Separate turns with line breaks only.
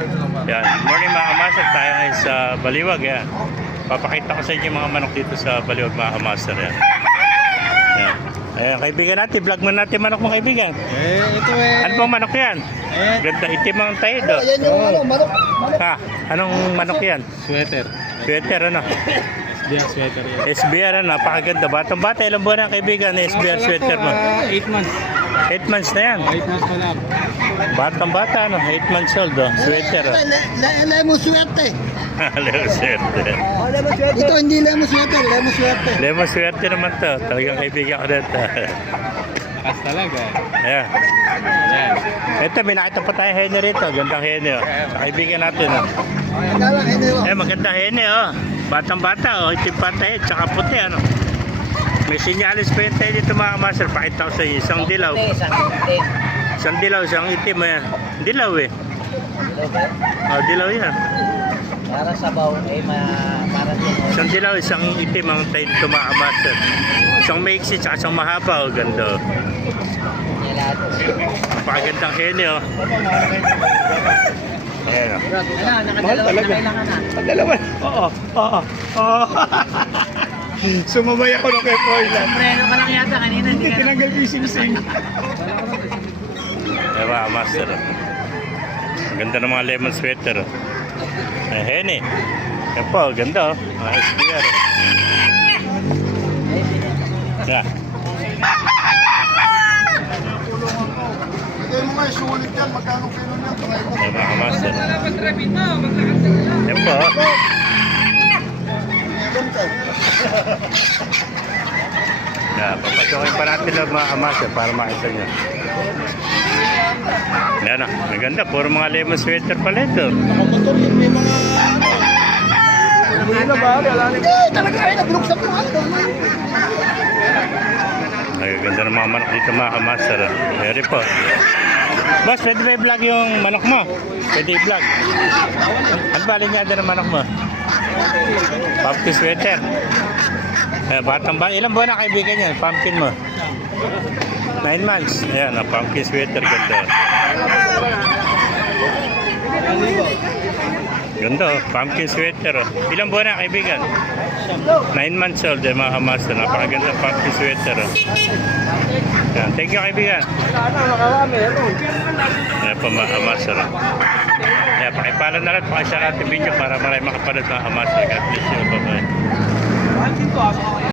Yan. Morning mga kamaster, tayo ngayon sa Baliwag. Yan. Papakita ko sa inyo yung mga manok dito sa Baliwag mga kamaster. Yan. Yan. Ayan, kaibigan natin, vlog mo natin manok mo kaibigan.
Ito
Ano pong manok yan? Ganda, itim ang tayo do.
Yan yung manok.
Ha, anong manok yan?
Sweater.
Sweater ano?
SBR sweater yan.
SBR ano, napakaganda. Batang bata, ilang buwan na kaibigan na SBR sweater mo?
8 months.
8 months na yan.
8 months pa lang.
Batang bata ano, 8 months old oh. Sweater oh.
Lemon sweater.
Lemon sweater.
Ito hindi lemon sweater, lemon sweater.
Lemon sweater naman to. Talagang kaibigan ko dito.
Lakas talaga.
Ayan.
Yan.
Ito, may nakita pa tayo hene rito. Gandang hene oh. Kaibigan natin oh. Magandang hene oh. Batang bata oh. Itim pa tayo. Tsaka puti ano. May sinyalis pa yun tayo dito mga master. Pakita ko sa inyo. Isang dilaw. Isang dilaw, isang itim mo yan. Dilaw eh. Oh, dilaw yan.
Para sa baw ay para sa
Isang dilaw, isang itim ang tayo dito mga master. Isang maiksi, tsaka isang mahaba oh. Ganda oh. Napakagandang hene oh. Ayan oh.
Nakadalawa na kailangan na.
Dalawa. Oo. Sumabay ako ng kay Froilan.
Preno ka lang yata kanina. Hindi ka
Tinanggal ko yung sing-sing.
Diba, master. Ang ganda ng mga lemon sweater. Ay, hene. Yan po, ganda oh. Mga SPR. Yeah.
Ito mo nga, sulit yan. Magkano kilo niyan?
Diba, master. Yan po. Yeah, papasokin pa natin lang mga master para makita nyo. Yan o, maganda. Puro mga lemon sweater pala ito.
Nakamotor yun, may mga... Bumuli na ba? Wala na. Talaga kayo, nabinuksan ko nga.
Nagaganda ng mga manok dito mga master. Very po. Boss, pwede ba i-vlog yung manok mo? Pwede i-vlog. Ano ba linyada ng manok mo? Pumpkin sweater. Batang ba? Ilang buwan na kaibigan yan? Pumpkin mo? 9 months. Ayan, pumpkin sweater. Ganda. Ganda, pumpkin sweater. Ilang buwan na kaibigan? 9 months old. Mga master. Napakaganda pumpkin sweater. Ayan, thank you kaibigan. Ayan po mga master. Ayan, pakipala na lang. Pakishare natin video para marami makapanood mga master. God bless you. Bye-bye.